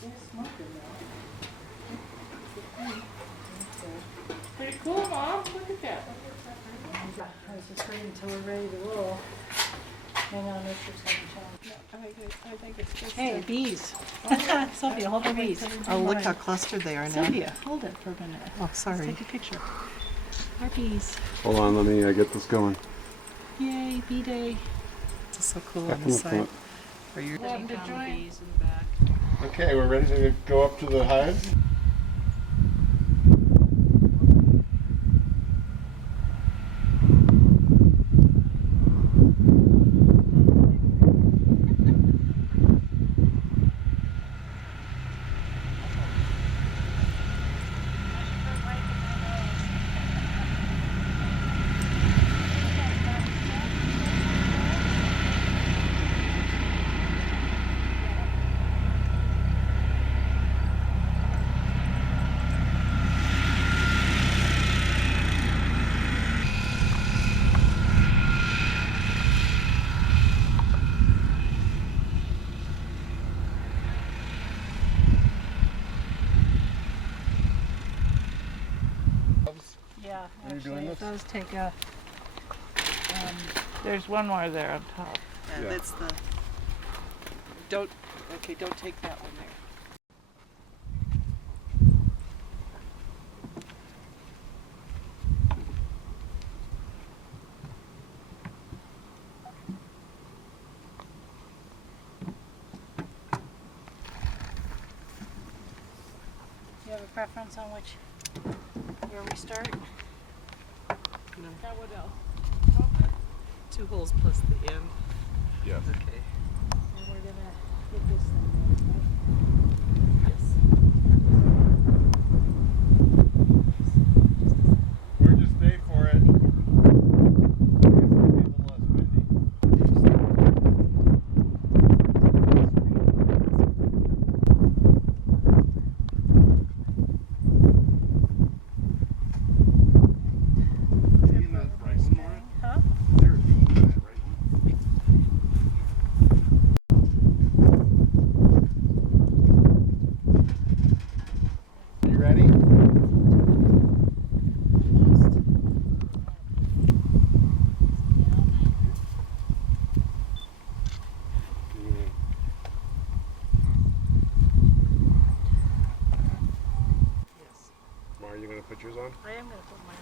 There's smoke in there. Pretty cool, Mom. Look at that. I was just waiting until we're ready to roll. Hang on, let's just have a chat. I think it's just. Hey, bees. Sophia, hold the bees. Oh, look how clustered they are now. Sophia, hold it for a minute. Oh, sorry. Let's take a picture. Our bees. Hold on, let me get this going. Yay, bee day. It's so cool Back on in the the side. front. Where you're Welcome to join. Bees in the back. Okay, we're ready to go up to the hive. Yeah, Are you actually, doing it this? does take a, There's one more there on top. Yeah, Yeah. that's the. Don't. Okay, don't take that one there. you have a preference on which, where we start? No. That would help. 2 holes plus the end. Yes. Okay. And we're gonna get this thing going, Yes. Where'd you stay for it? It's gonna be a little less windy. See that right one, Maura? Huh? Is there a bee in that right one? You ready? Yes. Mara, you gonna put yours on? I am gonna put mine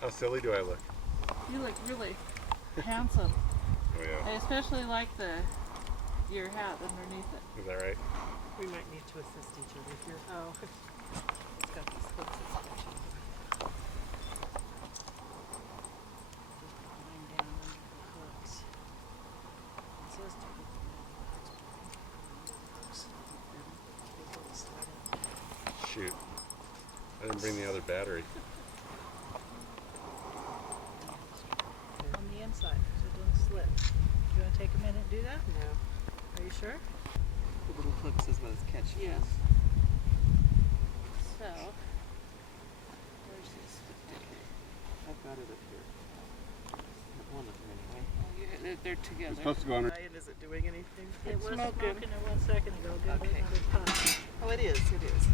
How silly do I look? You look really handsome. Oh yeah. I especially like your hat underneath it. Is that right? We might need to assist each other here. on. Oh. It's got these hooks and stuff. Mine down under the hooks. It says to put them under the hooks. They both slide up. Shoot. I didn't bring the other battery. On the inside, so it doesn't slip. You wanna take a minute and do that? No. Are you sure? The little hooks is what it's catching. Yes. on. So, where's this? I've got it up here. One of them anyway. They're together. Supposed to go under. Ryan, is it doing anything? It was smoking. smoking there 1 second ago. Good, Okay. another puff. Oh, it is. It is.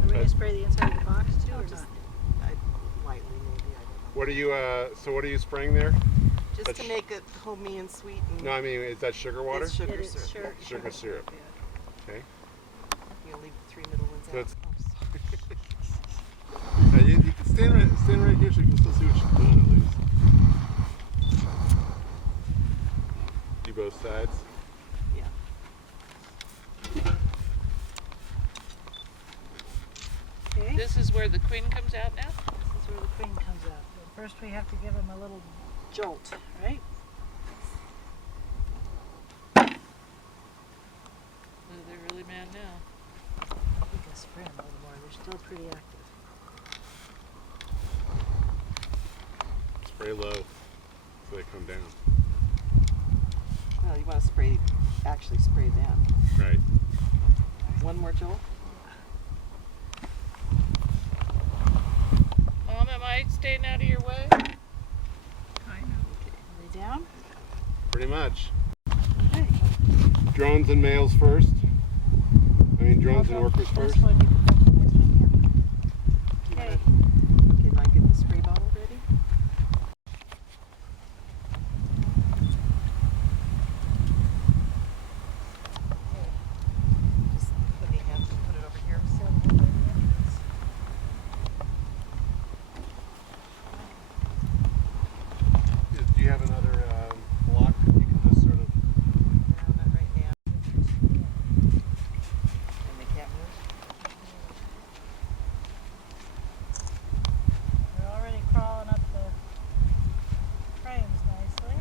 Are we gonna spray the inside of the box too, or Just not? lightly, maybe. I don't know. What are you so what are you spraying there? Just That's to make it homey and sweet. And No, I mean, is that sugar water? It's sugar It is syrup. Sugar syrup. Yeah. Okay. You'll leave the 3 middle ones So out. it's- Oh, sorry. You can stand right here so you can still see what she's doing at least. Do both sides. Yeah. Okay, this This is where the queen comes out now? is where the cream comes out. But first we have to give him a little jolt, right? Oh, they're really mad now. We can spray them a little more. They're still pretty active. Spray low so they come down. Well, you want to spray, actually spray them. Right. One more jolt. Mom, am I height staying out of your way? Kind of. Lay down. Pretty much. Okay. Drones and males first. I mean, drones and workers first. This one, you can go to the next one. Yeah. Okay. Can I get the spray bottle ready? Just let me have to put it over here. So we'll go to the entrance. Do you have another block that you can just sort of... No, not right now. And they can't move. We're already crawling up the frames nicely.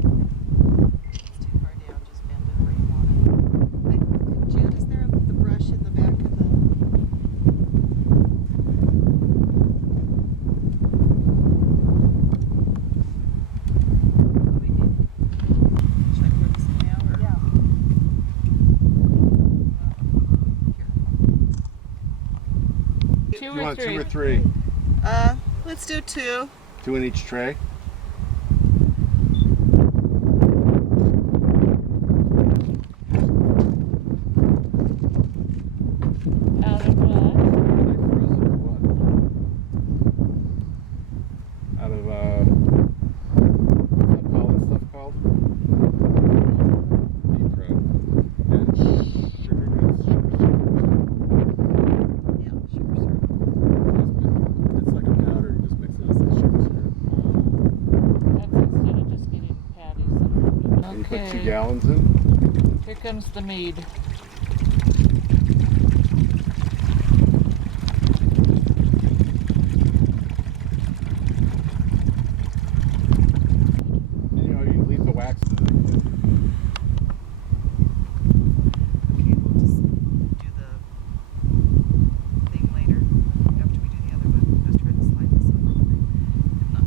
It's too far down. Just bend it where you want it. Jen, is there the brush in the back of the... We can... Should I pour this in now or... Yeah. Here. Two You or want three? 2 or 3? Let's do 2. 2 in each tray? Out of what? Out of, what's that pollen stuff called? Deep throat. Yeah, sugar goods, sugar syrup. Yeah, sugar syrup. It's like a powder, you just mix it with sugar syrup. That's instead of just getting patties. And you put 2 Okay, gallons in. here comes the mead. And, you know, you leave the wax to the... Okay, we'll just do the thing later after we do the other one. I was trying to slide this over, but I'm not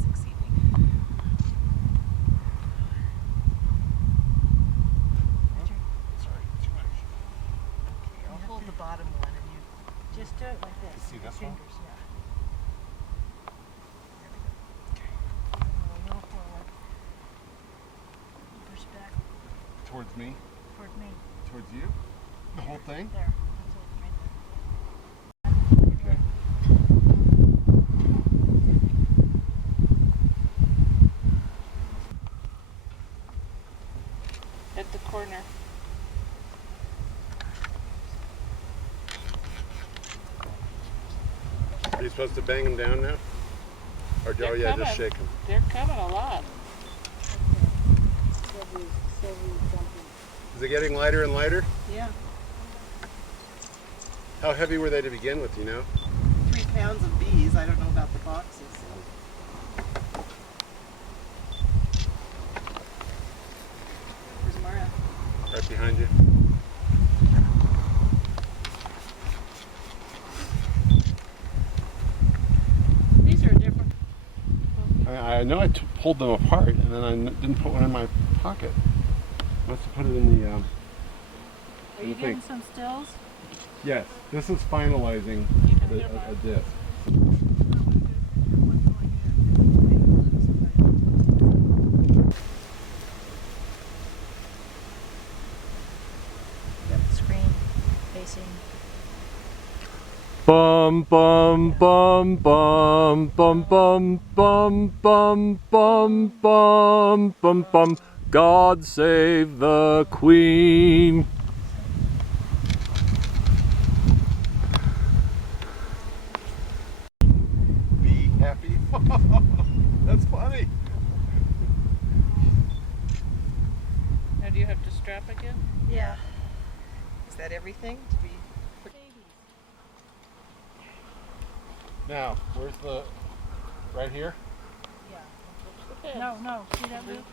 succeeding. Sorry, too much. Okay, I'll hold the bottom one and you... Just do it like this. See with this your one? fingers, yeah. And a little forward. Push back Towards me? toward me. Towards you? The whole thing? There. That's it, right there. Okay. At the corner. Are you supposed to bang them down now? Or They're yeah, coming. just shake them. They're coming a lot. Sylvie's jumping. Is it getting lighter and lighter? Yeah, How heavy were they to begin with, you know? 3 pounds of bees. I don't know about the boxes. Where's Mara? Right behind you. These are different. I know I pulled them apart and then I didn't put one in my pocket. Must have put it in the, Are you you getting think? some stills? yes, this is finalizing You can a do mine. disc. Got the screen facing. Bum bum bum bum bum bum bum bum bum bum bum bum. God save the Queen. Be happy. That's funny. Now do you have to strap again? Yeah. Is that everything to be? Now, where's the right here? Yeah. Okay. No, no. See that loop?